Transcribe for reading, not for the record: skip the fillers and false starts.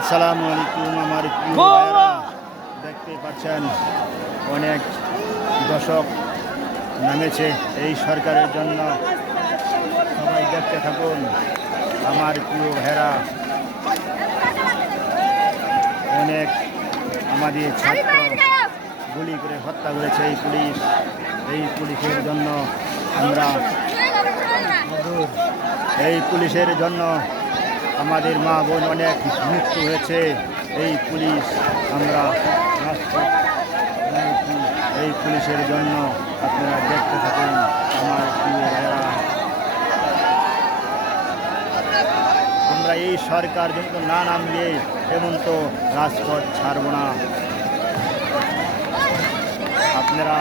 আসসালামু আলাইকুম আমার প্রিয় ভাইরা, দেখতে পাচ্ছেন অনেক দর্শক নামেছে এই সরকারের জন্য। সবাই দেখতে থাকুন আমার প্রিয় ভাইরা। অনেক আমাদের ছাত্র গুলি করে হত্যা করেছে এই পুলিশের জন্য আমরা এই পুলিশের জন্য আমাদের মা বোন অনেক মৃত্যু হয়েছে। এই পুলিশ আমরা এই পুলিশের জন্য আপনারা দেখতে থাকুন আমার প্রিয় ভাইরা। আমরা এই সরকার যেমন না নামলে এমন তো রাজপথ ছাড়ব না। আপনারা